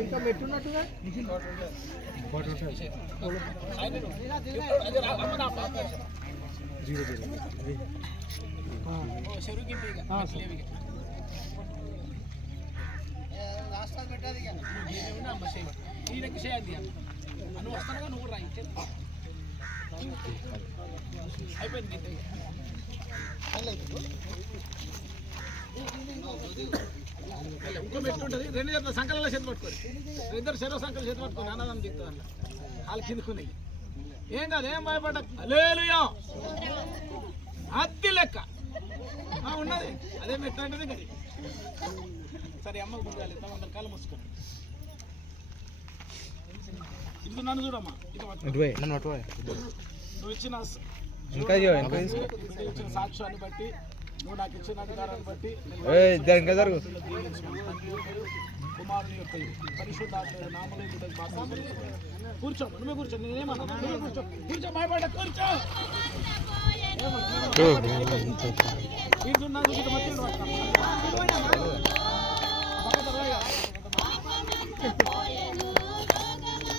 ఇంకా పెట్టున్నట్టుగా నువ్వు వస్తానుగా నువ్వు రా అయిపోయింది ఇంకో మెట్టు ఉంటుంది. రెండు చేతుల సంకలంలో చేతి పట్టుకోరు, ఇద్దరు చెరవ సంకలు చేతి పట్టుకోండి. అన్నదానం చెప్తాను వాళ్ళు కిందుకున్నాయి. ఏం కాదు, ఏం భయపడ్డ. హల్లెలూయా అద్దె లెక్క ఉన్నది. అదే మెట్టు అంటే గది. సరే అమ్మకు ముందుగాలి అందరు కాళ్ళు మూసుకోండి. ఇది నన్ను చూడమ్మా, నువ్వు ఇచ్చిన సాక్ష్యాన్ని బట్టి, నువ్వు నాకు ఇచ్చిన అధికారాన్ని బట్టి కుమారుని యొక్క పరిశుద్ధాత్మ నామములో కూర్చో. నువ్వే కూర్చో, నేనేమన్నా కూర్చో, కూర్చో, భయపడ్డ కూర్చో.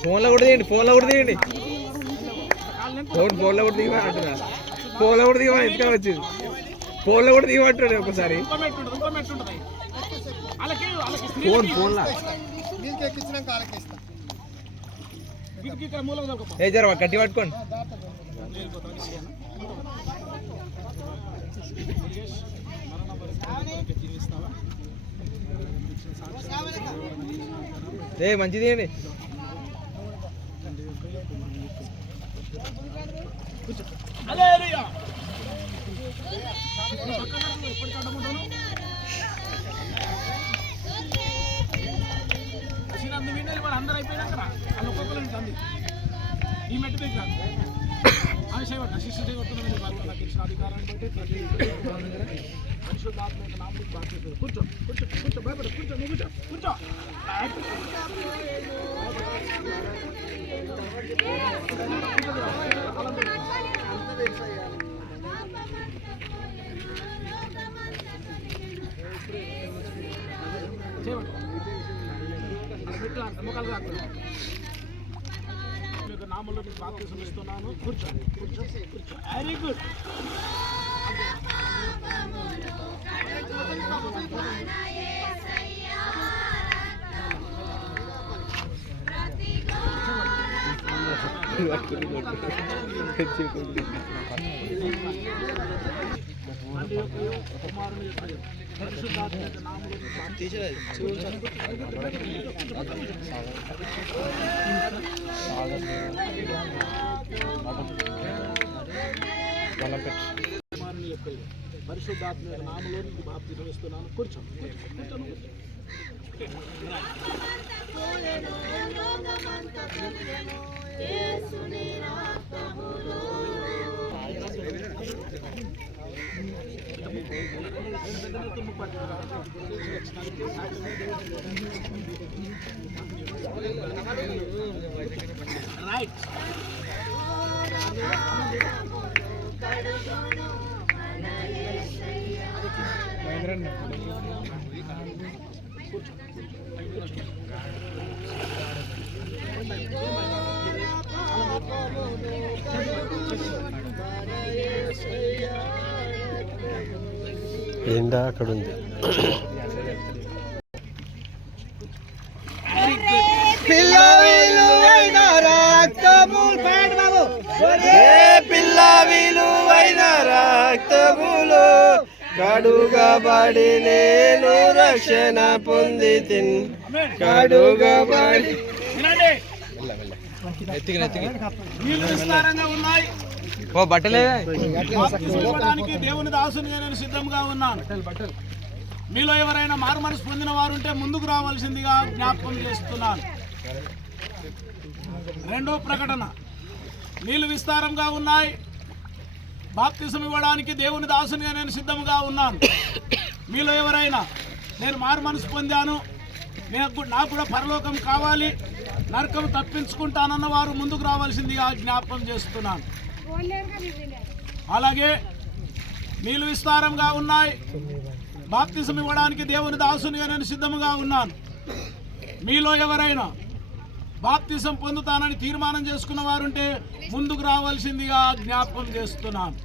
ఫోన్లో కూడా తీయండి, ఫోన్లో కూడా తీయండి, ఫోన్లో కూడా దిగమని అంటున్నా. ఫోన్లో కూడా దిగమని ఎందుకని వచ్చింది, ఫోన్లో కూడా దిగమంటాడు ఒకసారి. ఫోన్లా ఏ జరవా గట్టి పట్టుకోండి. ఏ మంచిది అండి. అందరూ అయిపోయినాక వాళ్ళు ఒక్కొక్కరు అంది ఈ మెట్టు దగ్గర అని చేయబడ్డ శిష్యు చేయబడుతున్న నాకు ఇచ్చిన అధికారాన్ని బట్టి ప్రతి పరిశుద్ధాత్మ నామములో బాధ్యత. కూర్చో కూర్చో కూర్చో, భయపడ కూర్చో, నువ్వు కూర్చో కూర్చో. ముఖాలు కాకుండా మీకు నామంలో మీకు బాప్తిసం ఇస్తున్నాను. కూర్చో కూర్చో కూర్చో. Very good. కుమారుని పరిశుద్ధాత్మ నామములో పరిశుద్ధాత్మ నామములో నీకు బాప్తిసం ఇస్తున్నాను. కూర్చో కూర్చోను. రైట్. ఏందా అక్కడ ఉంది. పిల్ల విలువైన రక్తములు కడుగబడి నేను రక్షణ పొంది తిన్ కడుగబడి బట్టలే దేవుని దాసునిగా నేను సిద్ధంగా ఉన్నాను. మీలో ఎవరైనా మారు మనసు పొందిన వారు ఉంటే ముందుకు రావాల్సిందిగా జ్ఞాపకం చేస్తున్నాను. రెండో ప్రకటన, నీళ్ళు విస్తారంగా ఉన్నాయి, బాప్తిసం ఇవ్వడానికి దేవుని దాసునిగా నేను సిద్ధంగా ఉన్నాను. మీలో ఎవరైనా నేను మారు మనసు పొందాను, నాకు కూడా పరలోకం కావాలి, నరకం తప్పించుకుంటానన్న వారు ముందుకు రావాల్సిందిగా జ్ఞాపకం చేస్తున్నాను. అలాగే నీళ్ళు విస్తారంగా ఉన్నాయి, బాప్తిసం ఇవ్వడానికి దేవుని దాసునిగా నేను సిద్ధముగా ఉన్నాను. మీలో ఎవరైనా బాప్తిసం పొందుతానని తీర్మానం చేసుకున్న వారుంటే ముందుకు రావాల్సిందిగా జ్ఞాపకం చేస్తున్నాను.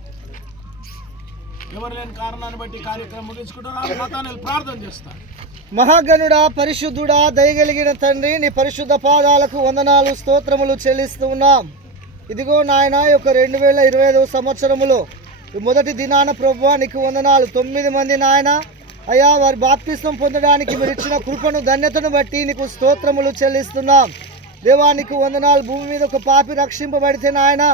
ఎవరు లేని కారణాన్ని బట్టి కార్యక్రమం ముగించుకుంటున్నాను. నాతానేలు ప్రార్థన చేస్తాను. మహాగణుడా, పరిశుద్ధుడా, దయగలిగిన తండ్రి, నీ పరిశుద్ధ పాదాలకు వందనాలు, స్తోత్రములు చెల్లిస్తూ ఉన్నాం. ఇదిగో నాయన, ఈ యొక్క 2025 సంవత్సరములో ఈ మొదటి దినాన ప్రభువా నీకు వందనాలు. 9 మంది నాయన అయ్యా, వారి బాప్తిసం పొందడానికి మీరు ఇచ్చిన కృపను, ధన్యతను బట్టి నీకు స్తోత్రములు చెల్లిస్తున్నాం. దేవానికి వందనాలు. భూమి మీద ఒక పాపి రక్షింపబడితే నాయన,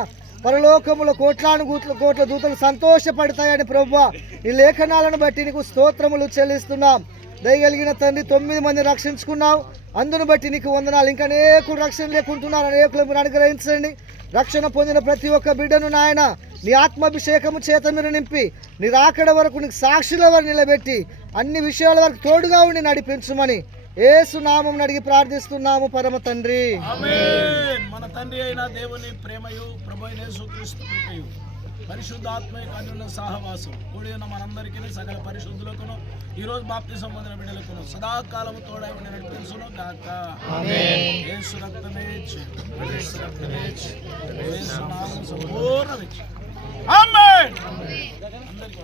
పరలోకములో కోట్ల దూతలు సంతోషపడతాయని ప్రభువా ఈ లేఖనాలను బట్టి నీకు స్తోత్రములు చెల్లిస్తున్నాం. దయగలిగిన తండ్రి, 9 మంది రక్షించుకున్నావు, అందును బట్టి నీకు వందనాలు. ఇంకా అనేకులు రక్షణ లేకుంటున్నారు, అనేకులు మీరు అనుగ్రహించండి. రక్షణ పొందిన ప్రతి ఒక్క బిడ్డను నాయన నీ ఆత్మాభిషేకము చేత మీరు నింపి, నీ రాకడ వరకు నీకు సాక్షుల వారు నిలబెట్టి, అన్ని విషయాల వరకు తోడుగా ఉండి నడిపించుమని యేసు నామం అడిగి ప్రార్థిస్తున్నాము పరమ తండ్రి. ఆమేన్. మన తండ్రి అయిన దేవుని ప్రేమయు ప్రభు అయిన యేసుక్రీస్తు కృపయు పరిశుద్ధాత్మ అన్యోన్య సహవాసం కూడి ఉన్న మనందరికీ సకల పరిశుద్ధులకును ఈరోజు బాప్తిసం పొందిన బిడ్డలకును సదాకాలము తోడై ఉండి నడిపించును గాక. యేసు రక్తమే యేసు రక్తమే యేసు నామం సంపూర్ణ ఆమేన్.